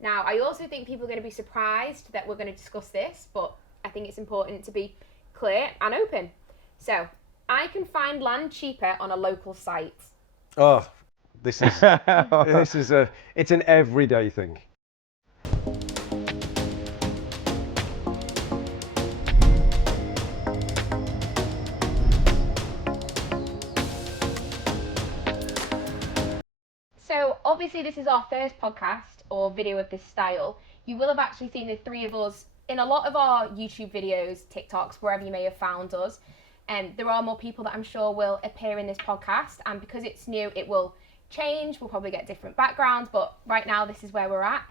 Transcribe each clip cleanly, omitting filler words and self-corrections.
Now, I also think people are going to be surprised that we're going to discuss this, but I think it's important to be clear and open. So, I can find land cheaper on a local site. Oh, this is it's an everyday thing. So, obviously, this is our first podcast or video of this style. You will have actually seen the three of us in a lot of our YouTube videos, TikToks, wherever you may have found us. And there are more people that I'm sure will appear in this podcast. And because it's new, it will change. We'll probably get different backgrounds, but right now, this is where we're at.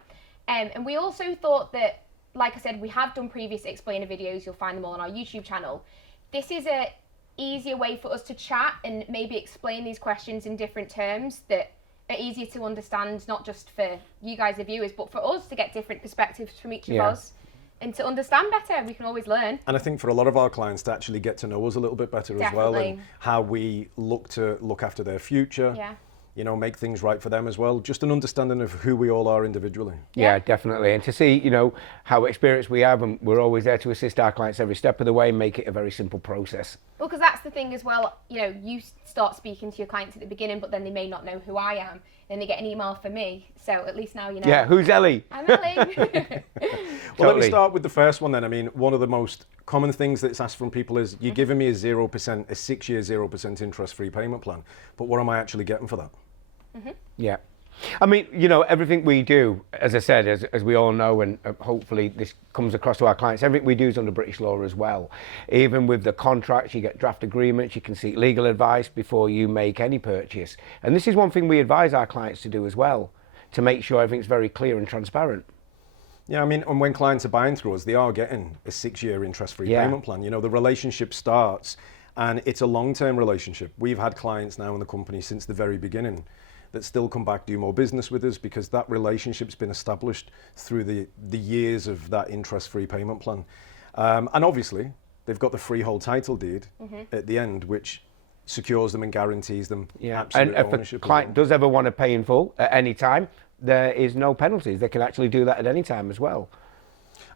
And we also thought that, like I said, we have done previous explainer videos. You'll find them all on our YouTube channel. This is a easier way for us to chat and maybe explain these questions in different terms that are easier to understand, not just for you guys, the viewers, but for us to get different perspectives from each of us and to understand better. We can always learn. And I think for a lot of our clients to actually get to know us a little bit better as well, and how we look after their future. Yeah. You know, make things right for them as well. Just an understanding of who we all are individually. Yeah, definitely. And to see, you know, how experienced we have, and we're always there to assist our clients every step of the way and make it a very simple process. Well, because that's the thing as well, you know, you start speaking to your clients at the beginning, but then they may not know who I am. Then they get an email from me. So at least now you know. Yeah, who's Elie? I'm Elie. Well, let me start with the first one then. I mean, one of the most common things that's asked from people is, you're giving me a 0%, a 6-year 0% interest-free payment plan. But what am I actually getting for that? Yeah. I mean, you know, everything we do, as I said, as we all know, and hopefully this comes across to our clients, everything we do is under British law as well. Even with the contracts, you get draft agreements, you can seek legal advice before you make any purchase. And this is one thing we advise our clients to do as well, to make sure everything's very clear and transparent. Yeah, I mean, and when clients are buying through us, they are getting a 6-year interest-free payment plan. You know, the relationship starts, and it's a long-term relationship. We've had clients now in the company since the very beginning that still come back, do more business with us, because that relationship's been established through the years of that interest-free payment plan. And obviously, they've got the freehold title deed at the end, which secures them and guarantees them absolute and if ownership. a client does ever want to pay in full at any time, there is no penalties. They can actually do that at any time as well.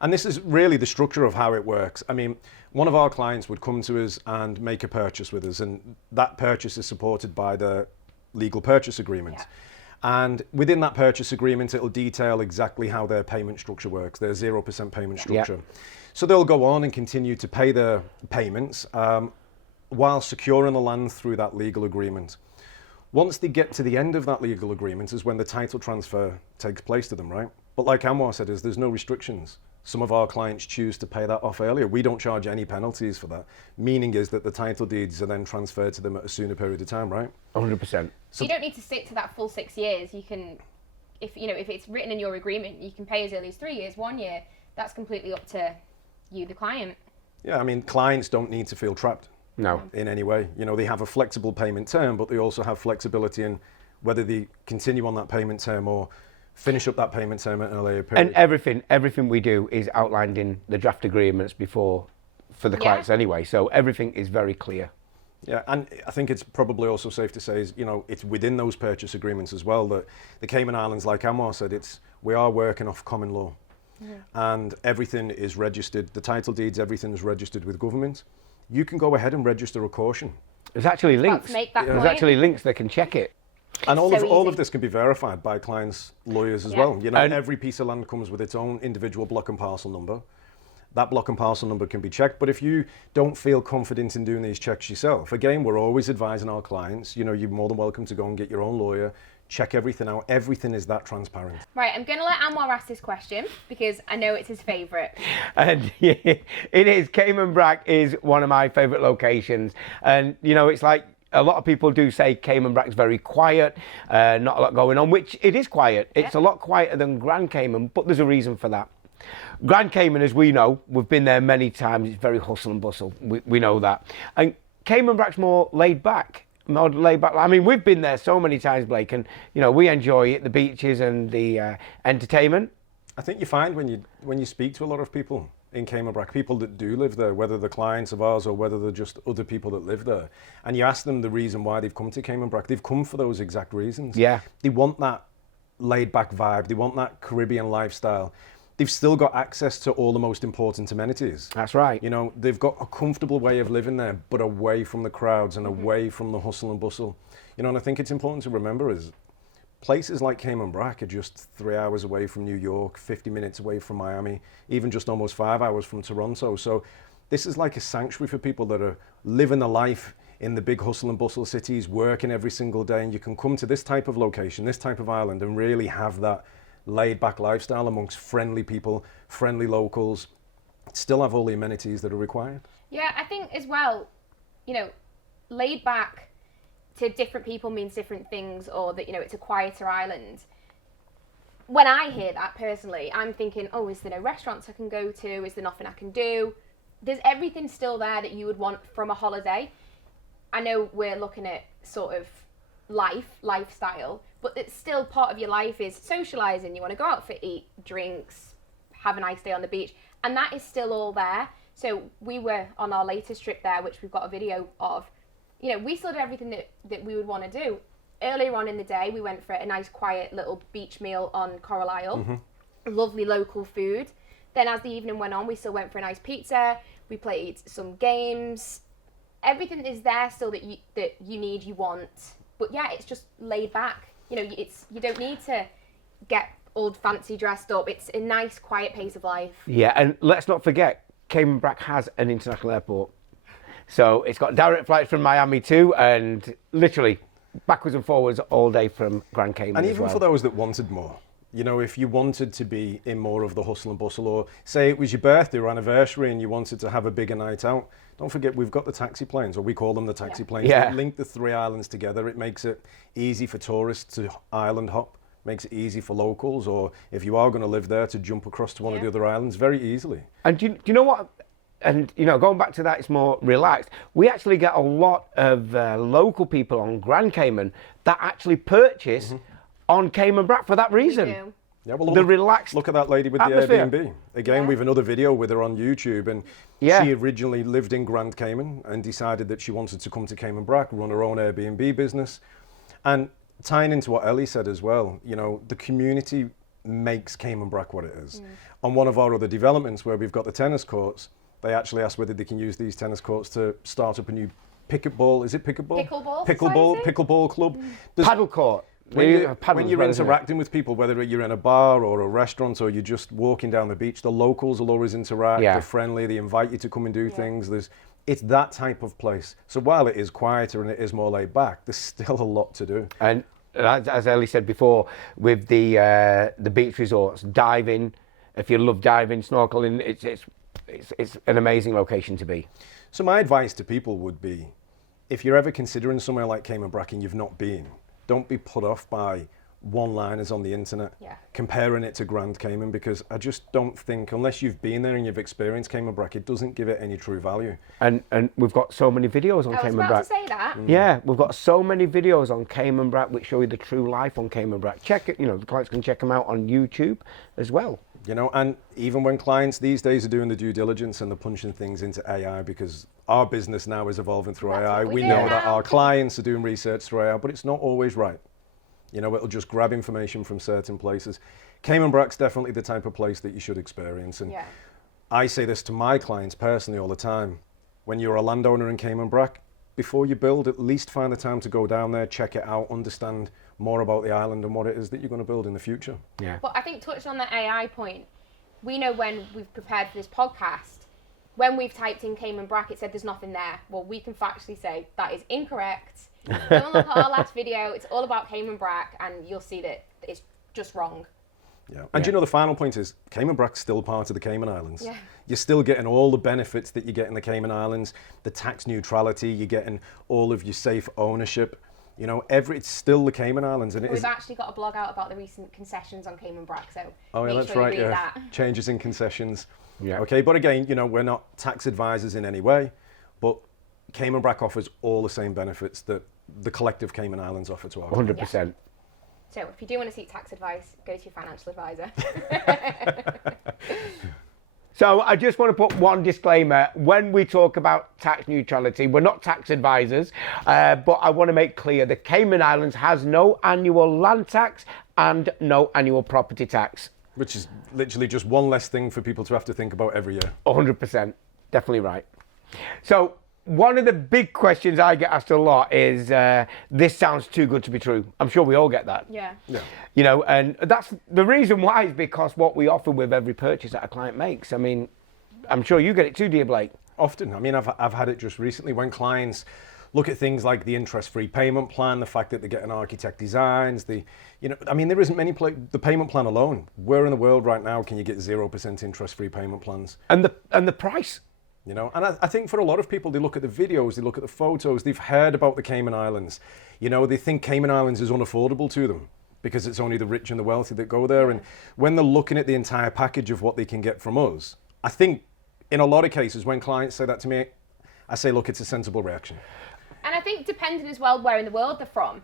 And this is really the structure of how it works. I mean, one of our clients would come to us and make a purchase with us, and that purchase is supported by the legal purchase agreement. And within that purchase agreement, it'll detail exactly how their payment structure works, their 0% payment structure. So they'll go on and continue to pay their payments while securing the land through that legal agreement. Once they get to the end of that legal agreement is when the title transfer takes place to them, right? But like Anwar said, there's no restrictions. Some of our clients choose to pay that off earlier. We don't charge any penalties for that. Meaning is that the title deeds are then transferred to them at a sooner period of time, right? 100%. So you don't need to stick to that full 6 years. You can, if it's written in your agreement, you can pay as early as 3 years, 1 year. That's completely up to you, the client. Yeah, I mean, clients don't need to feel trapped. No. In any way. You know, they have a flexible payment term, but they also have flexibility in whether they continue on that payment term or finish up that payment term at a later period. And everything we do is outlined in the draft agreements before for the clients anyway. So everything is very clear. Yeah, and I think it's probably also safe to say is, you know, it's within those purchase agreements as well that the Cayman Islands, like Anwar said, we are working off common law. And everything is registered, the title deeds, everything is registered with government. You can go ahead and register a caution. There's actually links. There's actually links, they can check it. And all of this can be verified by clients' lawyers as well. You know, and every piece of land comes with its own individual block and parcel number. That block and parcel number can be checked. But if you don't feel confident in doing these checks yourself, again, we're always advising our clients, you know, you're more than welcome to go and get your own lawyer, check everything out. Everything is that transparent. Right, I'm going to let Anwar ask this question because I know it's his favourite. And yeah, it is. Cayman Brac is one of my favourite locations. And, you know, it's like, a lot of people do say Cayman Brac's very quiet, not a lot going on, which it is quiet. It's a lot quieter than Grand Cayman, but there's a reason for that. Grand Cayman, as we know, we've been there many times, it's very hustle and bustle. We know that. And Cayman Brac's more laid back. I mean, we've been there so many times, Blake, and, you know, we enjoy it, the beaches and the entertainment. I think you find when you speak to a lot of people in Cayman Brac, people that do live there, whether they're clients of ours or whether they're just other people that live there, and you ask them the reason why they've come to Cayman Brac, they've come for those exact reasons. Yeah. They want that laid back vibe. They want that Caribbean lifestyle. They've still got access to all the most important amenities. That's right. You know, they've got a comfortable way of living there, but away from the crowds and away from the hustle and bustle. You know, and I think it's important to remember is places like Cayman Brac are just 3 hours away from New York, 50 minutes away from Miami, even just almost 5 hours from Toronto. So this is like a sanctuary for people that are living the life in the big hustle and bustle cities, working every single day. And you can come to this type of location, this type of island, and really have that laid back lifestyle amongst friendly people, friendly locals, still have all the amenities that are required. Yeah, I think as well, you know, laid back to different people means different things, or that, you know, it's a quieter island. When I hear that personally, I'm thinking, oh, is there no restaurants I can go to? Is there nothing I can do? There's everything still there that you would want from a holiday. I know we're looking at sort of lifestyle, but it's still part of your life is socialising. You want to go out for eat, drinks, have a nice day on the beach, and that is still all there. So we were on our latest trip there, which we've got a video of. You know, we still did everything that we would want to do. Earlier on in the day, we went for a nice quiet little beach meal on Coral Isle. Lovely local food. Then as the evening went on, we still went for a nice pizza. We played some games. Everything is there still that you need, you want. But yeah, it's just laid back. You know, you don't need to get all fancy dressed up. It's a nice, quiet pace of life. Yeah, and let's not forget, Cayman Brac has an international airport. So it's got direct flights from Miami too, and literally backwards and forwards all day from Grand Cayman. And as even well. for those that wanted more, you know, if you wanted to be in more of the hustle and bustle, or say it was your birthday or anniversary and you wanted to have a bigger night out, don't forget we've got the taxi planes, or we call them the taxi planes. Yeah. That link the three islands together. It makes it easy for tourists to island hop, makes it easy for locals, or if you are going to live there, to jump across to one of the other islands very easily. And do you know what? And, you know, going back to that, it's more relaxed. We actually get a lot of local people on Grand Cayman that actually purchase on Cayman Brac for that reason. We do. Yeah, well, The relaxed look at that lady with atmosphere. the Airbnb. Again, we've another video with her on YouTube, and she originally lived in Grand Cayman and decided that she wanted to come to Cayman Brac, run her own Airbnb business. And tying into what Elie said as well, you know, the community makes Cayman Brac what it is. On one of our other developments where we've got the tennis courts, they actually asked whether they can use these tennis courts to start up a new pickleball. Is it pickleball? Pickleball club. Paddle court. When you're interacting with people, whether you're in a bar or a restaurant or you're just walking down the beach, the locals will always interact. They're friendly. They invite you to come and do things. It's that type of place. So while it is quieter and it is more laid back, there's still a lot to do. And as Elie said before, with the beach resorts, diving. If you love diving, snorkeling, it's an amazing location to be. So my advice to people would be, if you're ever considering somewhere like Cayman Brac and you've not been, don't be put off by one-liners on the internet comparing it to Grand Cayman, because I just don't think, unless you've been there and you've experienced Cayman Brac, it doesn't give it any true value. And we've got so many videos on Cayman Brac. I was about to say that. Yeah, we've got so many videos on Cayman Brac which show you the true life on Cayman Brac. Check it, you know, the clients can check them out on YouTube as well. You know, and even when clients these days are doing the due diligence and they're punching things into AI, because our business now is evolving through AI. We know that our clients are doing research through AI, but it's not always right. You know, it'll just grab information from certain places. Cayman Brac's definitely the type of place that you should experience. And I say this to my clients personally all the time. When you're a landowner in Cayman Brac, before you build, at least find the time to go down there, check it out, understand more about the island and what it is that you're going to build in the future. Yeah. But I think touching on the AI point, we know when we've prepared for this podcast, when we've typed in Cayman Brac, it said there's nothing there. Well, we can factually say that is incorrect. Go and look at our last video. It's all about Cayman Brac, and you'll see that it's just wrong. Yeah. And you know, the final point is Cayman Brac's still part of the Cayman Islands. Yeah. You're still getting all the benefits that you get in the Cayman Islands, the tax neutrality, you're getting all of your safe ownership. You know, it's still the Cayman Islands. And we've actually got a blog out about the recent concessions on Cayman Brac, so that's sure right, you read that. Changes in concessions. Yeah. Okay, but again, you know, we're not tax advisors in any way, but Cayman Brac offers all the same benefits that the collective Cayman Islands offer to our 100%. Yeah. So if you do want to seek tax advice, go to your financial advisor. So I just want to put one disclaimer. When we talk about tax neutrality, we're not tax advisors, but I want to make clear the Cayman Islands has no annual land tax and no annual property tax. Which is literally just one less thing for people to have to think about every year. 100%. Definitely right. So one of the big questions I get asked a lot is, this sounds too good to be true. I'm sure we all get that. Yeah. You know, and that's the reason why is because what we offer with every purchase that a client makes. I mean, I'm sure you get it too, dear Blake. Often. I mean, I've had it just recently when clients look at things like the interest-free payment plan, the fact that they're getting architect designs, I mean, there isn't many, the payment plan alone. Where in the world right now can you get 0% interest-free payment plans? And the price. You know, and I think for a lot of people, they look at the videos, they look at the photos, they've heard about the Cayman Islands. You know, they think Cayman Islands is unaffordable to them because it's only the rich and the wealthy that go there. And when they're looking at the entire package of what they can get from us, I think in a lot of cases, when clients say that to me, I say, look, it's a sensible reaction. And I think depending as well where in the world they're from,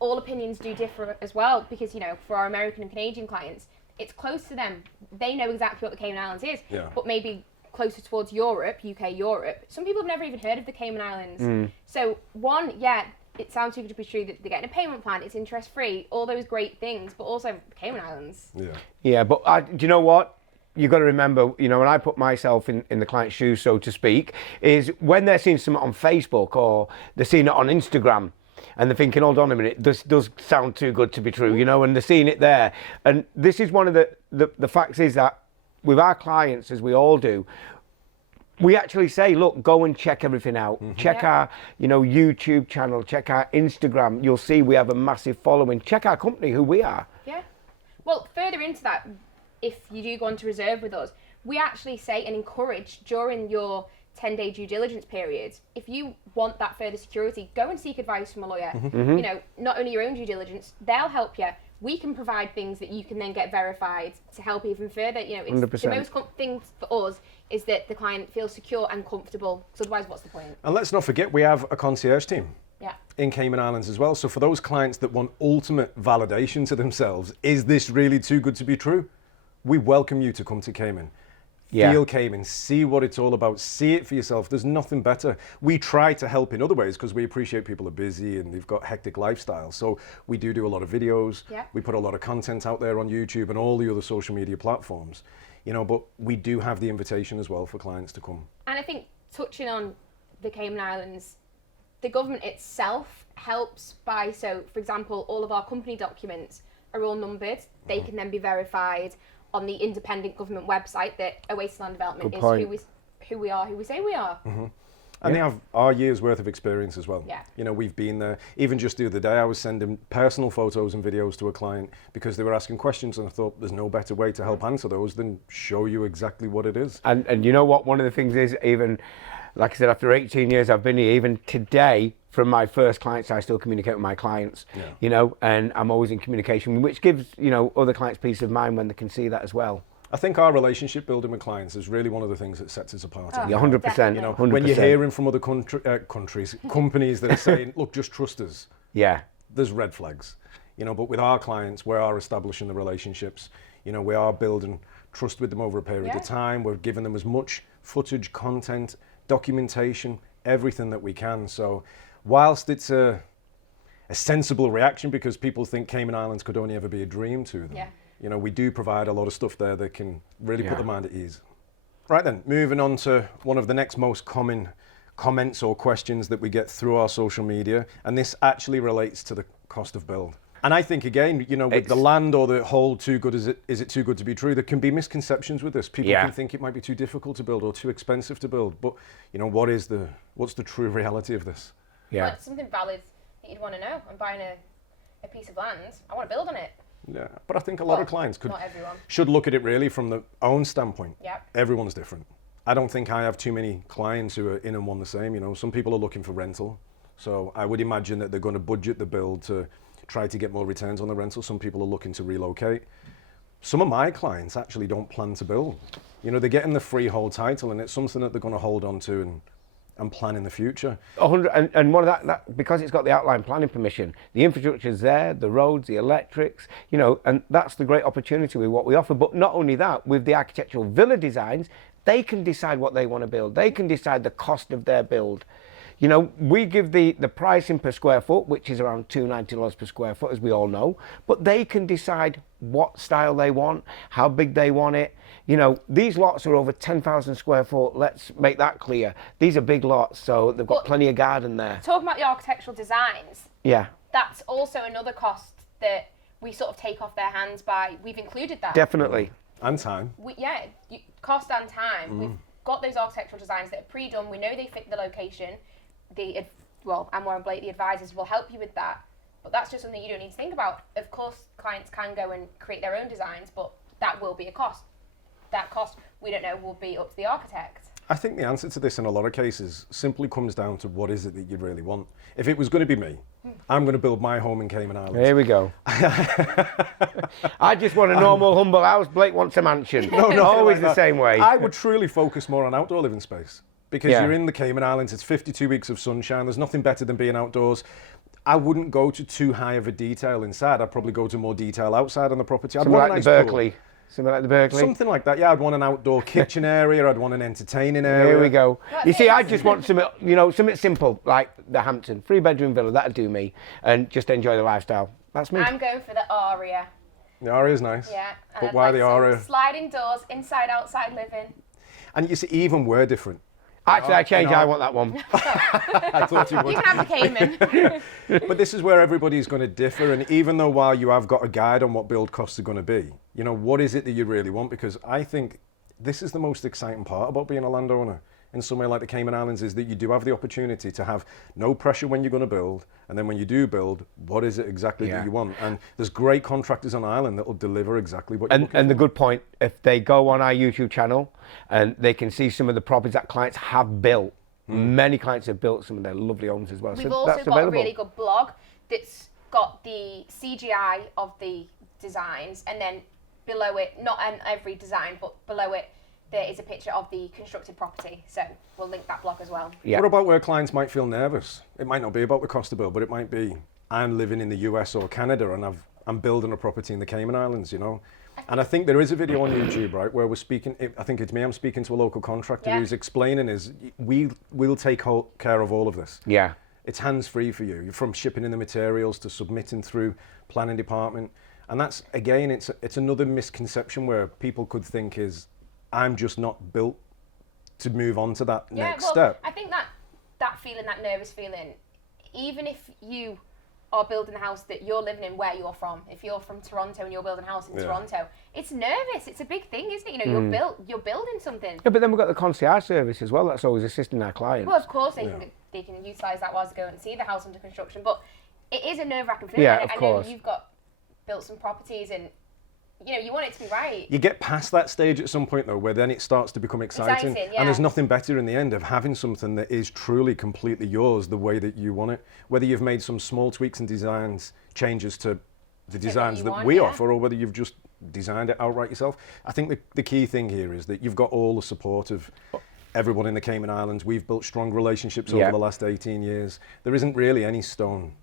all opinions do differ as well, because, you know, for our American and Canadian clients, it's close to them. They know exactly what the Cayman Islands is, but maybe closer towards Europe, UK, Europe, some people have never even heard of the Cayman Islands. So it sounds too good to be true that they're getting a payment plan, it's interest free, all those great things, but also the Cayman Islands. Yeah, but do you know what? You've got to remember, you know, when I put myself in the client's shoes, so to speak, is when they're seeing something on Facebook or they're seeing it on Instagram and they're thinking, hold on a minute, this does sound too good to be true, you know, and they're seeing it there. And this is one of the facts is that with our clients, as we all do, we actually say, look, go and check everything out. Check our, you know, YouTube channel, check our Instagram. You'll see we have a massive following. Check our company, who we are. Yeah. Well, further into that, if you do go on to reserve with us, we actually say and encourage during your 10-day due diligence period, if you want that further security, go and seek advice from a lawyer. You know, not only your own due diligence, they'll help you. We can provide things that you can then get verified to help even further. You know, it's 100%. the most thing for us is that the client feels secure and comfortable. So otherwise, what's the point? And let's not forget, we have a concierge team in Cayman Islands as well. So for those clients that want ultimate validation to themselves, is this really too good to be true? We welcome you to come to Cayman. Feel Cayman, see what it's all about, see it for yourself. There's nothing better. We try to help in other ways because we appreciate people are busy and they've got hectic lifestyles. So we do a lot of videos. We put a lot of content out there on YouTube and all the other social media platforms. You know, but we do have the invitation as well for clients to come. And I think touching on the Cayman Islands, the government itself helps by, so for example, all of our company documents are all numbered. They can then be verified on the independent government website that Oasis Land Development is who we are, who we say we are. And they have our year's worth of experience as well. Yeah. You know, we've been there. Even just the other day, I was sending personal photos and videos to a client because they were asking questions, and I thought there's no better way to help answer those than show you exactly what it is. And you know what? One of the things is, even, like I said, after 18 years I've been here, even today, from my first clients, I still communicate with my clients, you know, and I'm always in communication, which gives, you know, other clients peace of mind when they can see that as well. I think our relationship building with clients is really one of the things that sets us apart. Yeah, 100%. You know, 100%. when you're hearing from other countries, companies that are saying, look, just trust us. Yeah. There's red flags, you know, but with our clients, we are establishing the relationships. You know, we are building trust with them over a period of time. We're giving them as much footage, content, documentation, everything that we can. So whilst it's a sensible reaction because people think Cayman Islands could only ever be a dream to them, you know, we do provide a lot of stuff there that can really put the mind at ease. Right then, moving on to one of the next most common comments or questions that we get through our social media, and this actually relates to the cost of build. And I think, again, you know, with the land or the whole too good, is it too good to be true? There can be misconceptions with this. People can think it might be too difficult to build or too expensive to build. But, you know, what's the true reality of this? Well, it's something valid that you'd want to know. I'm buying a piece of land. I want to build on it. Yeah, but I think a lot of clients should look at it really from their own standpoint. Everyone's different. I don't think I have too many clients who are in and one the same. You know, some people are looking for rental. So I would imagine that they're going to budget the build to try to get more returns on the rental. Some people are looking to relocate. Some of my clients actually don't plan to build. You know, they're getting the freehold title and it's something that they're going to hold on to and plan in the future. 100, and one of that, because it's got the outline planning permission, the infrastructure's there, the roads, the electrics, you know, and that's the great opportunity with what we offer. But not only that, with the architectural villa designs, they can decide what they want to build. They can decide the cost of their build. You know, we give the pricing per square foot, which is around $290 per square foot, as we all know, but they can decide what style they want, how big they want it. You know, these lots are over 10,000 square foot. Let's make that clear. These are big lots, so they've got plenty of garden there. Talking about the architectural designs, Yeah. that's also another cost that we sort of take off their hands by, we've included that. Definitely. And time. Cost and time. We've got those architectural designs that are pre-done. We know they fit the location. Anwar and Blake, the advisors, will help you with that. But that's just something you don't need to think about. Of course, clients can go and create their own designs, but that will be a cost. That cost, we don't know, will be up to the architect. I think the answer to this in a lot of cases simply comes down to what is it that you really want. If it was going to be me, I'm going to build my home in Cayman Islands. Here we go. I just want a normal, humble house. Blake wants a mansion. No, always the same way. I would truly focus more on outdoor living space because Yeah. you're in the Cayman Islands. It's 52 weeks of sunshine. There's nothing better than being outdoors. I wouldn't go to too high of a detail inside. I'd probably go to more detail outside on the property. I'd Something want like a the nice Berkeley. Something like the Berkeley. Something like that. Yeah, I'd want an outdoor kitchen area. I'd want an entertaining area. Here we go. That's You see, it. I just want something, you know, something simple like the Hampton, 3-bedroom villa. That'd do me, and just enjoy the lifestyle. That's me. I'm going for the aria. The aria's nice. Yeah. And But I'd why like the some aria? sliding doors, inside, outside living. And you see, even we're different. Actually, I changed. no. I want that one. I thought you would. You can have the Cayman. But this is where everybody's going to differ. And even though while you have got a guide on what build costs are going to be, you know, what is it that you really want? Because I think this is the most exciting part about being a landowner in somewhere like the Cayman Islands is that you do have the opportunity to have no pressure when you're going to build. And then when you do build, what is it exactly that you want? And there's great contractors on island that will deliver exactly what you're looking And for. the good point, if they go on our YouTube channel and they can see some of the properties that clients have built, many clients have built some of their lovely homes as well. We've so also that's got available. a really good blog that's got the CGI of the designs, and then below it, not on every design, but below it, there is a picture of the constructed property. So we'll link that blog as well. Yeah. What about where clients might feel nervous? It might not be about the cost of build, but it might be, I'm living in the US or Canada and I'm building a property in the Cayman Islands, you know? And I think there is a video on YouTube, right, where we're speaking, I think it's me, I'm speaking to a local contractor Yeah. who's explaining we'll take care of all of this. Yeah. It's hands-free for you, from shipping in the materials to submitting through planning department. And that's, again, it's another misconception where people could think is, I'm just not built to move on to that next step. I think that feeling, that nervous feeling, even if you are building a house that you're living in where you're from, if you're from Toronto and you're building a house in Toronto, it's nervous. It's a big thing, isn't it? You know, you're building something. Yeah, but then we've got the concierge service as well. That's always assisting our clients. Well, of course they can utilise that whilst they go and see the house under construction, but it is a nerve-wracking feeling. Yeah, I of know course. you've built some properties, and you know you want it to be right. You get past that stage at some point though, where then it starts to become exciting. Yeah. And there's nothing better in the end of having something that is truly completely yours the way that you want it. Whether you've made some small tweaks and designs, changes to the designs that we offer, or whether you've just designed it outright yourself. I think the key thing here is that you've got all the support of everyone in the Cayman Islands. We've built strong relationships over the last 18 years. There isn't really any stone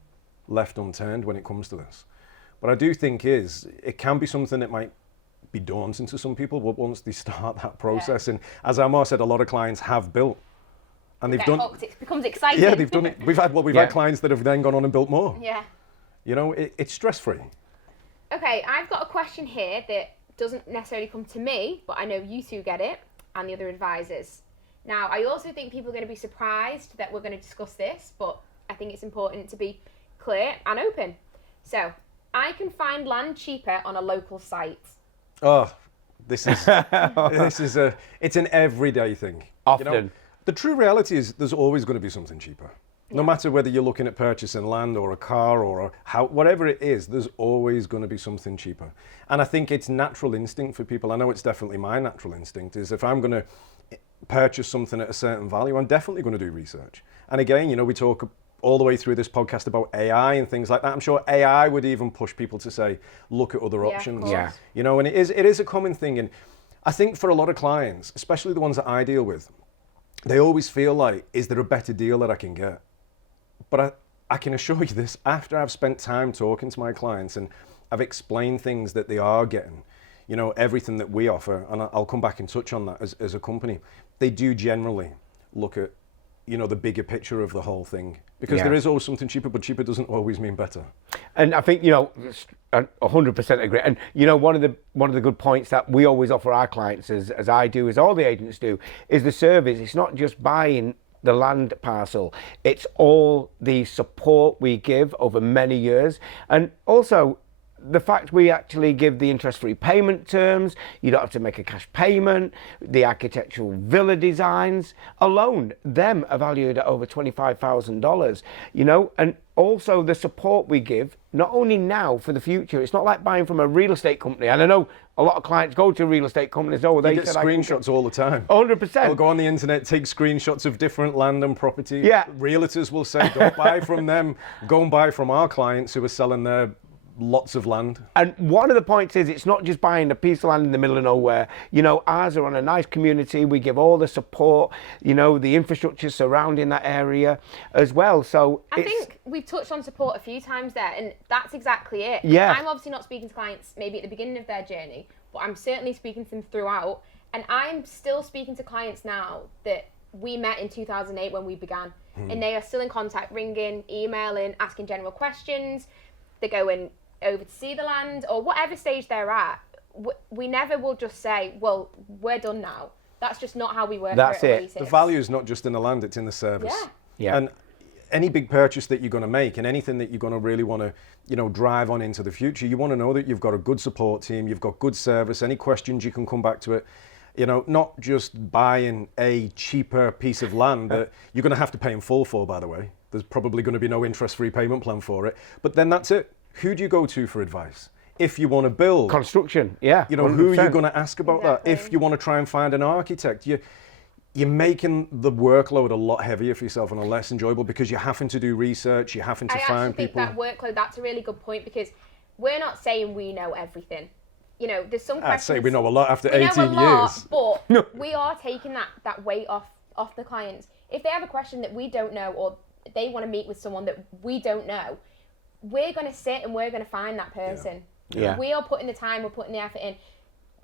left unturned when it comes to this. What I do think is it can be something that might be daunting to some people, but once they start that process, and as Anwar said, a lot of clients have built, and they've done. Hooked. It becomes exciting. Yeah, they've done it. We've had clients that have then gone on and built more. Yeah. You know, it's stress free. Okay, I've got a question here that doesn't necessarily come to me, but I know you two get it, and the other advisors. Now, I also think people are going to be surprised that we're going to discuss this, but I think it's important to be clear and open. So, I can find land cheaper on a local site. Oh, it's an everyday thing. Often. You know, the true reality is there's always going to be something cheaper. No matter whether you're looking at purchasing land or a car or whatever it is, there's always going to be something cheaper. And I think it's natural instinct for people. I know it's definitely my natural instinct is if I'm going to purchase something at a certain value, I'm definitely going to do research. And again, you know, we talk all the way through this podcast about AI and things like that. I'm sure AI would even push people to say, look at other options. Yeah. You know, and it is a common thing. And I think for a lot of clients, especially the ones that I deal with, they always feel like, is there a better deal that I can get? But I can assure you this, after I've spent time talking to my clients and I've explained things that they are getting, you know, everything that we offer, and I'll come back and touch on that as a company, they do generally look at, you know, the bigger picture of the whole thing. Because there is always something cheaper, but cheaper doesn't always mean better. And I think, you know, 100% agree. And, you know, one of the good points that we always offer our clients, as I do, as all the agents do, is the service. It's not just buying the land parcel, it's all the support we give over many years. And also, the fact we actually give the interest-free payment terms, you don't have to make a cash payment, the architectural villa designs alone, them are valued at over $25,000, you know, and also the support we give, not only now for the future. It's not like buying from a real estate company. And I know a lot of clients go to real estate companies, they get screenshots all the time. 100%. They'll go on the internet, take screenshots of different land and property. Yeah. Realtors will say, don't buy from them, go and buy from our clients who are selling their lots of land. And one of the points is it's not just buying a piece of land in the middle of nowhere. You know, ours are on a nice community. We give all the support, you know, the infrastructure surrounding that area as well. So I think we've touched on support a few times there, and that's exactly it. Yeah. I'm obviously not speaking to clients maybe at the beginning of their journey, but I'm certainly speaking to them throughout. And I'm still speaking to clients now that we met in 2008 when we began. And they are still in contact, ringing, emailing, asking general questions. They're going over to see the land, or whatever stage they're at. We never will just say, well, we're done now. That's just not how we work. That's here at it. Oasis. The value is not just in the land, it's in the service. Yeah. And any big purchase that you're going to make, and anything that you're going to really want to, you know, drive on into the future, you want to know that you've got a good support team, you've got good service, any questions you can come back to it. You know, not just buying a cheaper piece of land that you're going to have to pay in full for, by the way. There's probably going to be no interest-free payment plan for it. But then that's it. Who do you go to for advice? If you want to build construction, yeah. You know, 100%. Who are you going to ask about Exactly. that? If you want to try and find an architect, you're making the workload a lot heavier for yourself and a less enjoyable, because you're having to do research, you're having to find people. I actually think that workload, that's a really good point, because we're not saying we know everything. You know, there's some questions. I'd say we know a lot after we 18 know a lot, years. But we are taking that weight off the clients. If they have a question that we don't know, or they want to meet with someone that we don't know, we're going to sit and we're going to find that person. Yeah. We are putting the time, we're putting the effort in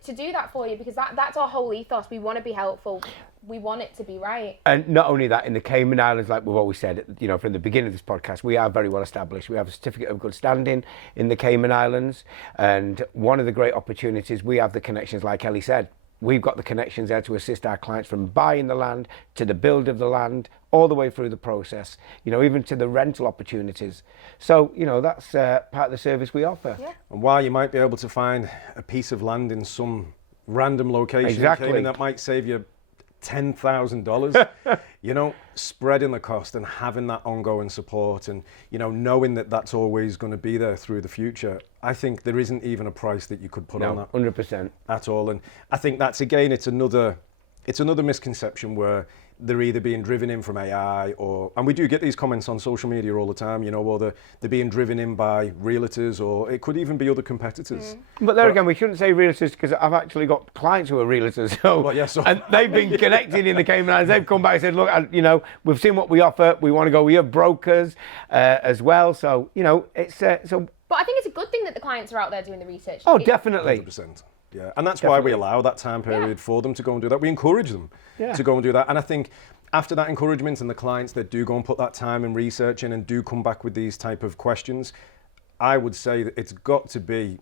to do that for you, because that's our whole ethos. We want to be helpful. We want it to be right. And not only that, in the Cayman Islands, like we've always said, you know, from the beginning of this podcast, we are very well established. We have a certificate of good standing in the Cayman Islands. And one of the great opportunities, we have the connections, like Elie said. We've got the connections there to assist our clients from buying the land to the build of the land, all the way through the process, you know, even to the rental opportunities. So, you know, that's part of the service we offer. Yeah. And while you might be able to find a piece of land in some random location, Exactly. in Cayman, that might save you $10,000, you know, spreading the cost and having that ongoing support, and, you know, knowing that that's always going to be there through the future. I think there isn't even a price that you could put on that. 100%. At all. And I think that's, again, it's another misconception where they're either being driven in from AI, and we do get these comments on social media all the time, you know, or they're being driven in by realtors, or it could even be other competitors. But there again, we shouldn't say realtors, because I've actually got clients who are realtors. So, and they've been connected in the Cayman Islands. They've come back and said, look, you know, we've seen what we offer. We want to go with your brokers as well. So, you know, it's so. But I think it's a good thing that the clients are out there doing the research. Oh, definitely. 100%. Yeah, and that's why we allow that time period for them to go and do that. We encourage them to go and do that. And I think after that encouragement, and the clients that do go and put that time and research in and do come back with these type of questions, I would say that it's got to be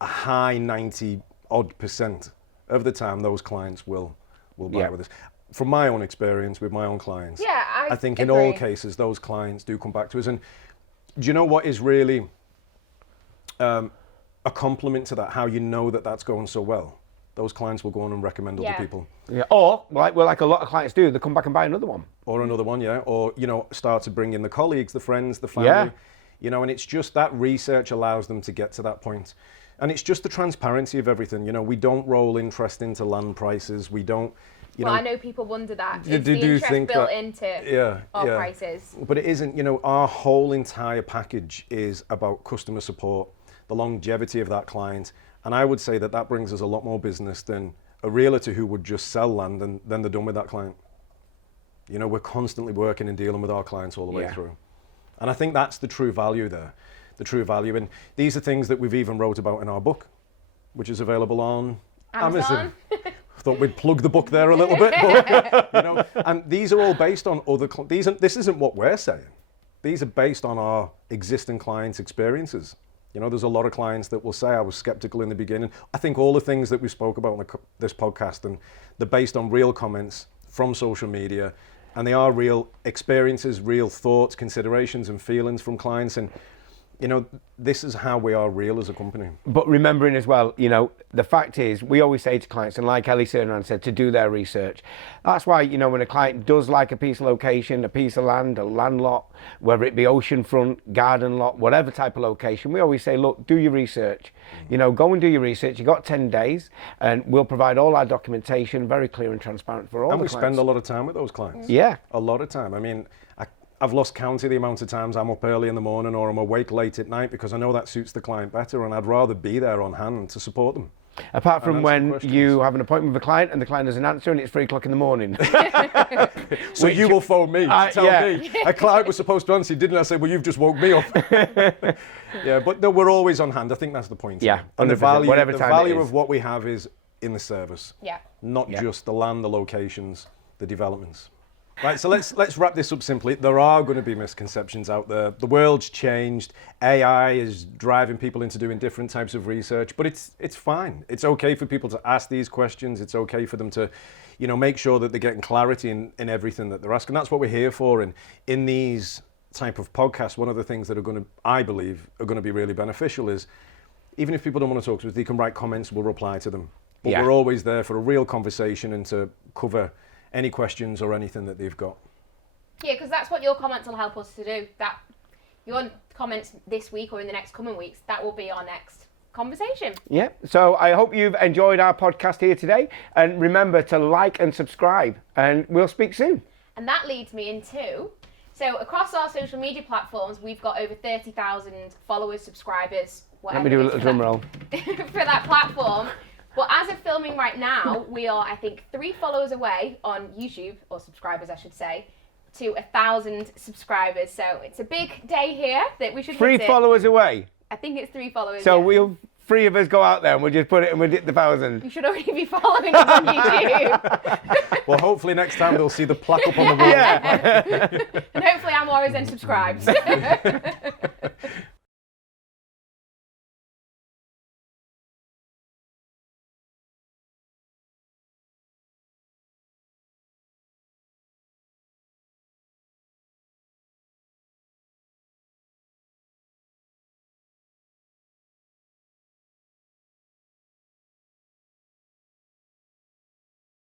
a high 90% of the time those clients will buy with us. From my own experience with my own clients, I think in all cases those clients do come back to us. And do you know what is really a compliment to that, how you know that that's going so well? Those clients will go on and recommend other people. Yeah. Or, like a lot of clients do, they come back and buy another one. Or another one, or, you know, start to bring in the colleagues, the friends, the family. You know, and it's just that research allows them to get to that point. And it's just the transparency of everything. You know, we don't roll interest into land prices. We don't, you know. I know people wonder that. They Is the do interest think built that, into our prices? But it isn't. You know, our whole entire package is about customer support, the longevity of that client. And I would say that brings us a lot more business than a realtor who would just sell land and then they're done with that client. You know, we're constantly working and dealing with our clients all the way Yeah. through. And I think that's the true value there, the true value. And these are things that we've even wrote about in our book, which is available on Amazon. Thought we'd plug the book there a little bit, but, you know, and these are all based on other, this isn't what we're saying. These are based on our existing clients' experiences. You know, there's a lot of clients that will say, I was skeptical in the beginning. I think all the things that we spoke about on this podcast, and they're based on real comments from social media, and they are real experiences, real thoughts, considerations, and feelings from clients. And, you know, this is how we are real as a company. But remembering as well, you know, the fact is, we always say to clients, and like Elie said, to do their research. That's why, you know, when a client does like a piece of location, a piece of land, a land lot, whether it be oceanfront, garden lot, whatever type of location, we always say, look, do your research. You know, go and do your research. You've got 10 days, and we'll provide all our documentation, very clear and transparent for all the clients. And we spend a lot of time with those clients. Yeah. A lot of time. I mean, I've lost count of the amount of times I'm up early in the morning or I'm awake late at night because I know that suits the client better, and I'd rather be there on hand to support them. Apart from when you have an appointment with a client and the client doesn't answer and it's 3 o'clock in the morning. So you will phone me to tell yeah. me a client was supposed to answer, didn't I? Say, well, you've just woke me up. Yeah, but no, we're always on hand. I think that's the point. Yeah, and the 100%, value, whatever the time value it is. of what we have is in the service. Yeah. Not just the land, the locations, the developments. Right, so let's wrap this up simply. There are going to be misconceptions out there. The world's changed. AI is driving people into doing different types of research, but it's fine. It's okay for people to ask these questions. It's okay for them to, you know, make sure that they're getting clarity in everything that they're asking. That's what we're here for. And in these type of podcasts, one of the things that are going to, I believe, are going to be really beneficial is, even if people don't want to talk to us, they can write comments, we'll reply to them. But we're always there for a real conversation and to cover any questions or anything that they've got. Yeah, because that's what your comments will help us to do. That your comments this week or in the next coming weeks, that will be our next conversation. Yeah, so I hope you've enjoyed our podcast here today. And remember to like and subscribe, and we'll speak soon. And that leads me into, so across our social media platforms, we've got over 30,000 followers, subscribers, whatever. Let me do a little drum roll. For that platform. But as of filming right now, we are, I think, 3 followers away on YouTube, or subscribers, I should say, to 1,000 subscribers. So it's a big day here that we should 3 hit it. followers away. I think it's 3 followers. So yeah. we'll 3 of us go out there and we'll just put it and we'll hit the 1,000. You should already be following us on YouTube. Well, hopefully next time they'll see the plaque up on the wall. Yeah. And hopefully Anwar is then subscribed.